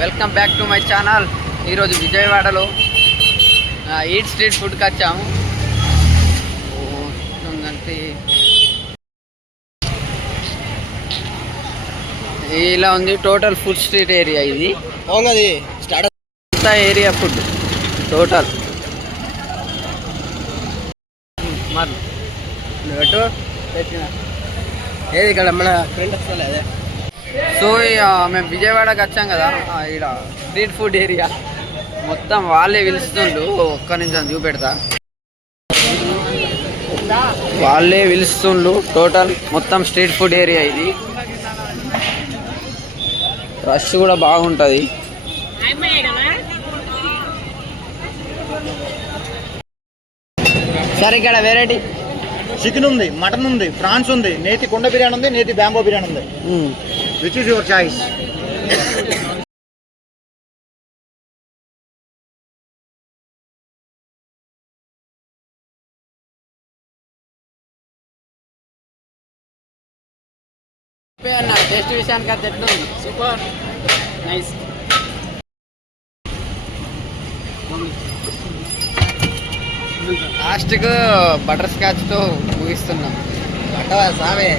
Welcome back to my channel. ఈరోజు విజయవాడలో eat street ఫుడ్కి వచ్చాము. ఇలా ఉంది టోటల్ ఫుడ్ స్ట్రీట్ ఏరియా. ఇది అవునది స్టార్ట్ ఏరియా ఫుడ్ టోటల్ మరి ఏది ఇక్కడ మన ఫ్రెండ్ వస్తలే అదే. సో మేము విజయవాడకి వచ్చాం కదా, ఇక్కడ స్ట్రీట్ ఫుడ్ ఏరియా మొత్తం వాళ్ళే పిలుస్తుండ్రు. ఒక్క నిమిషం చూపెడతా. వాళ్ళే పిలుస్తుండ్రు. టోటల్ మొత్తం స్ట్రీట్ ఫుడ్ ఏరియా. ఇది రష్ కూడా బాగుంటుంది. సరే ఇక్కడ వెరైటీ చికెన్ ఉంది, మటన్ ఉంది, ప్రాన్స్ ఉంది, నేతి కుండ బిర్యానీ ఉంది, నేతి బ్యాంబో బిర్యానీ ఉంది. Which is your choice? అన్న టేస్ట్ విషయానికి అది ఎట్లుంది? Super nice. లాస్ట్కు బటర్ స్కాచ్తో ముగిస్తున్నాం. సామే